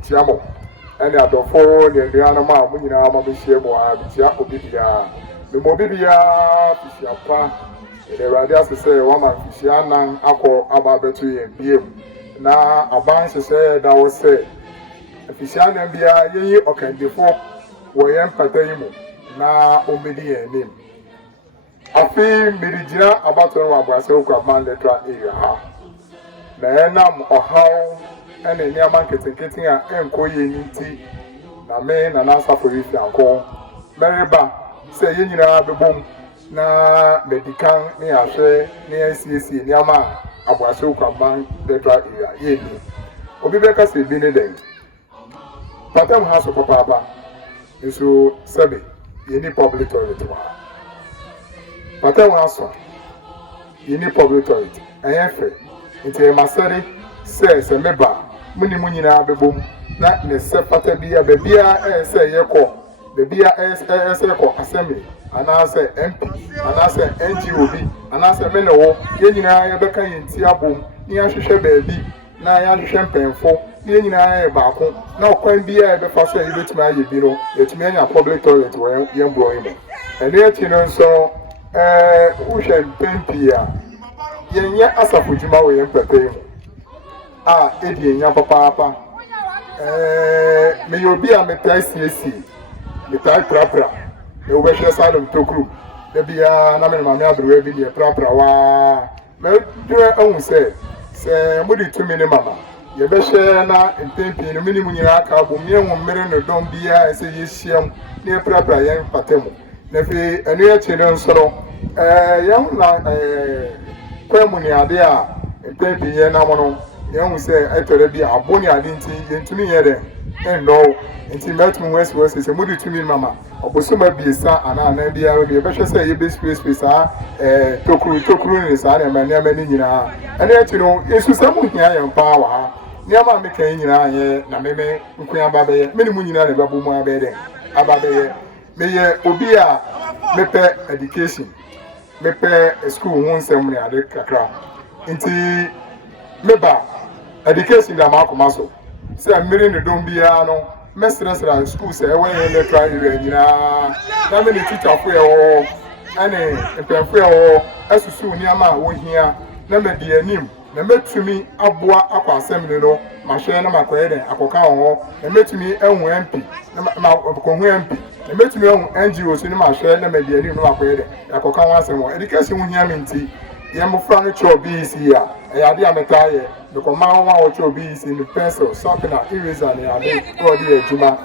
Michiamo, and the other phone, and the animal, Munina, Mamishamo, Michiapo, the Mobibia, Fishiapa, the Radias to say, woman, Fishiana, Ako, Ababetu, and Beam. Now, a bunch of said, I was say, Fishiana Bia, ye, okay, before, we am Pataimu, now, Omidi and him. I feel Midija about Aboasa Okuapemman Electoral area. Na or how and a near market getting an encoy na men and answer for if you are called. Merriba say you know the boom na medican near share near CC near ma Aboasa Okuapemman Electoral area. Ye Obibeka say Bineden. Patam has a papa is so sabi any public toilet. Patam has any public toilet. I am fair. Into a masari says a member, Munimuna Bebum, not in a sepata beer, Bebia, say Yako, Bebia Eco Assembly, and I say MP, and I say NGOB, and I say Meno, Yenina Becca in Tiabum, Niasha baby, Naya champagne for, Yenina Bako, now can be a before you to my Yibino, it's many a public toilet where young boy. And yet you know so, Ocean Pempia. Yenya asafujuma we yempepem edi enya papa me yobi a metai CC metai prapra e wo behwe salom tokru da bia na me mama abrewe bi de prapra wa me dure ahun se mudi tumi ne mama ye behwe na empempi no mini munyina aka bo me enwo mmere no dom bia se yehyiam ne prapra yen patemu na fi enu ya chino nsoro yan na kwemuni ade a empebi ye na mono ye hu se etore bi aboni ade nti yentumi ye de endo nti metum west se mudi tumi mama obosoma biesa ana na bia we be hwe se ye be space tokru ni sa na mani nyina ene ati no yesu samu hia ye mpa wa ha niama me kan nyina ye na meme nkuya ba be ye meni mu nyina na babu mu abe de aba be ye me ye obi a mepe education mepe school hu nsem ne ade kakra nti meba education da makoma so se mmiri ne dom bia no mesresra school se we electoral area nyina na me ne teacher fo ye wo ane empemfo ye wo asusu ni ama wo hia na me di anim na metumi aboa akwa assembly no ma hwe na makoye den akoka wo na metumi enwu MP na ko hu MP na metumi enwu NGO so ni ma hwe na me di anim na makoye den akoka wo asem wo education hu hia me nti ye mofra no cho BC a ya de ametaye the command one cho BC in the pencil sharpener eraser na ade ko di ejuma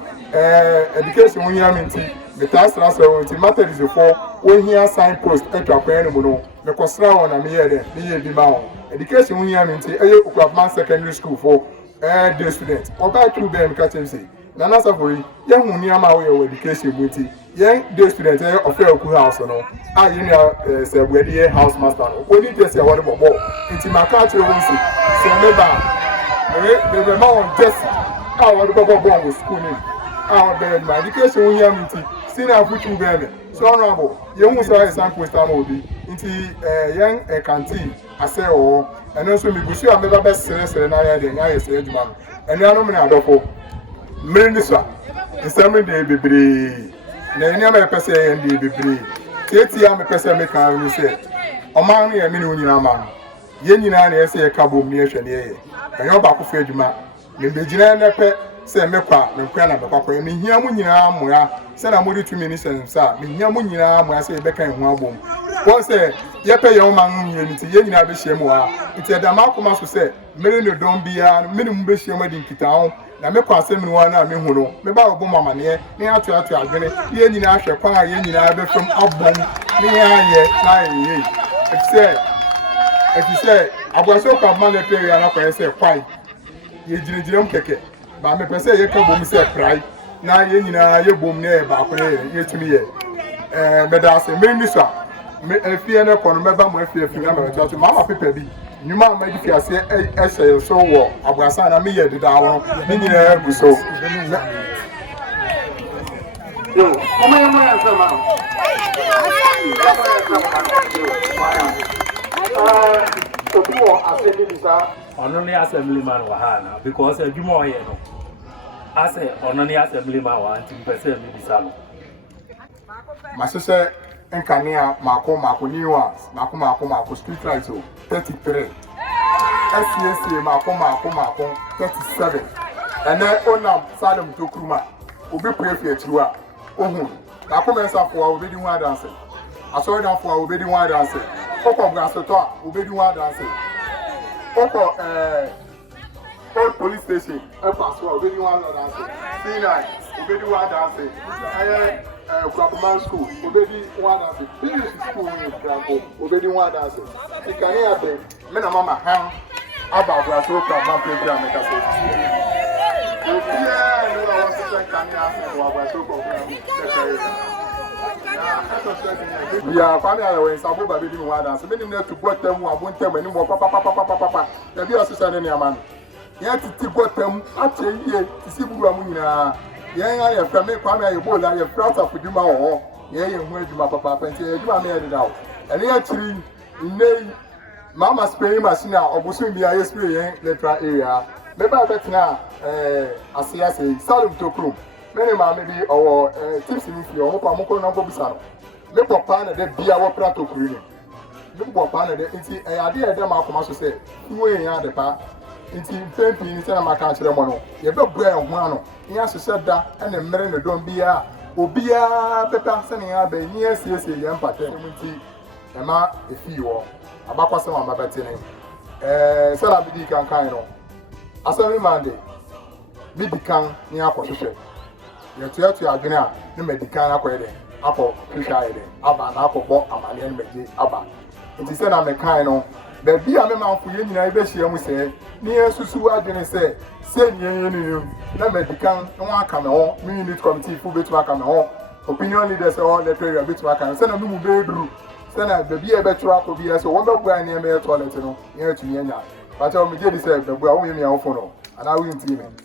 education hu hia me nti the task transfer nti matter is for wo hia sign post etwa kwan no no me kosra won na me ye de me ye bi ma won education hu hia me nti Okuapemman secondary school for day students oba through them ka tell say NANA SAFORI ye hu ni ama wo education bu nti ye day student of Electoral house no ye na se buade house master no oni test ya wo bobo nti maka tell won say se member the ma on just wo bobo bo school ni be my education hu hia me nti senior futu be so honorable ye hu say sample star mo bi nti yen canteen ase o eno so mi gusu a meba be sere na ya de nya ye sere djuma eno anu me na adofo mmiri ni so nsemi de bebre na eni ama pese ye de bebre teti am pese me kan ni se o ma no ye me ni onyina ma ye nyina na ye se ye ka bom ni ehwe ne ye enyo ba ko fa djuma me begina na pe se me kwa me kwa na be kwa me hia mu nyina moya se na modi tumi ni sensa me hia mu nyina moya se be kan hu abom won se ye pe ye o ma hu ye ni ti ye nyina be hye mu a nti da ma koma so se mere ne don bia me ni mu be hye mu di nkita ho na me kwa asem ni wa na me hu no me ba obo mama ne ne atu adwene ye nyina ahwe kwa ye nyina be fam abom ne ya ye na ye if say Aboasa Okuapemman Electoral area na kwa se kwai ye jinjirem keke ba me pese ye ka bom se prai na ye nyina ye bom ne ba ko ye tumi ye me da se me ni so me afie na kono me ba mo afie na me to mama pepa bi nyuma ma di fiase ehye so wo Aboasa na me ye deda wo ni nyina gu so yo mama ya moya sama Assembly man wahana because adwuma oye no ase onani assembly ma wa anti pese mi bisalo masese nkania mako new ones mako street lights 33 SCSA mako 37 ene onam Salem Tokruma obi prefi achiwa ohun akoma for obedi wan dance asori dan for obedi wan dance okọ brasoto a obedi wan dance okọ old police station pass obedi wan dance C9 obedi wan dance Okuapemman school obedi wan dance PCC school in Akropong obedi wan dance ikani ade me na mama han aba brasoto program program make us yeah, family are in Sabo baby doing one dance. Many minutes to go them, I won't tell any more papa. The beer sister any man. Yet to go them, actually, to see Buramuna. Yang I from me, Kwame, you both are your proud of Duma or yeah, you went to my papa and say, you are made it out. And actually, nay, Mama's paying machine or Bushing the ISP Electoral area. Maybe I bet now, as I say, Salem Tokruma. Many maybe our tips in your hope I'm going to go. Make a pan of the beer or prato cream. Look what pan of the idea of them are commercial say, you ain't the pa. It's in 10 minutes and my country mono. You have a brand one. He has to set that and the men don't be a Obia Pepper sending out the yes, young pattern. Emma, if you are about passing on my battery. Salabidi can kind of. As a Monday, be become near position. You tell to your dinner, no medical acquainted, apple, Fisher, Abba, apple, Amalian Beji, Abba. It is a mechanical. The beer man for you, I bet you say, near Susu, I didn't say, you, no medical, no one come home, minute committee, full bit work on home, opinion leaders all the prayer bit work and send a new baby. Send a beer better up will be as a wonder brand near me toilet, near to me. But I'll be getting said, the boy me on phone, and I will team it.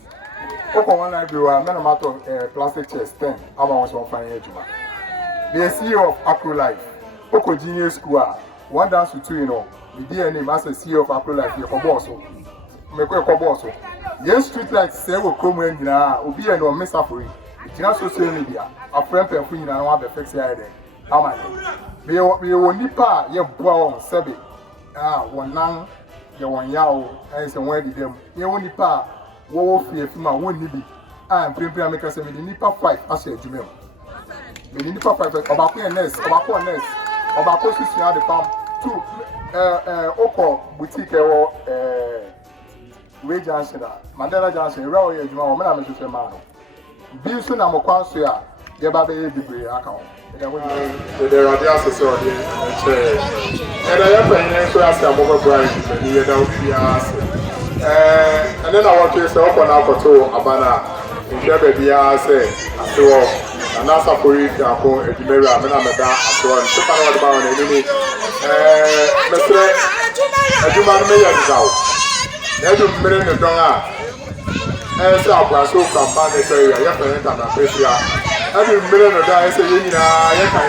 Oko one like you are matter plastic chest 10. I was on fine ejuma. The CEO of Electoral. Oko Genius School. One dance to two, you know. The DNA master CEO of Electoral. You come also. Me go come also. Yen street lights say we come when na obi e no NANA SAFORI. Tina social media. A friend pen na no have fix here there. How much? Me nipa ye boa on sebe. One nan ye one yawo and say where di dem. Ye nipa wo free fima won ni bi am prepare make say me the nipa 5 as a jumel me the nipa 5 obako nurse obako sisi the farm 2 oko boutique wo we junction Mandela junction rawo ye juma wo me na me hwehwe ma no bi so na mo kwan so ya ye ba be bibre aka ho the radio assessor dey and I am so as am go grind ni ye da ofia and then I want to say, open up to Abana, in Jabia say, after all, NANA SAFORI can go a Jimera, Menameda, after all, to find out about any Mr. Ajuman Mayor out. Every minute of Donna, and so Brasso from Bandit area, Yapan and Acacia. Every minute of that is a union, Yakan,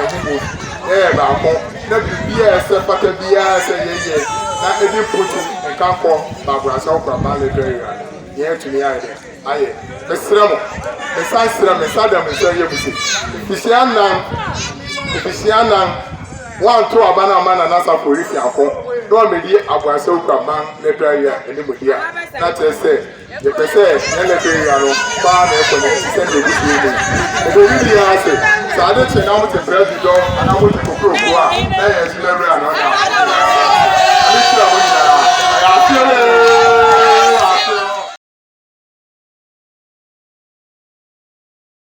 never be a na edi putu nka ko babrasa Okuapemman area ye tumi aye aye mesremo mesasra mesadam nsaye busi ifisianan wan to abana mana NANA SAFORI fi akọ do medi Aboasa Okuapemman area eni modia na tese ye pese ne area no ba na ekọ ne send the busi ni e do really ase sa de che na mo te president ana mo te kokoro ko a na ye area no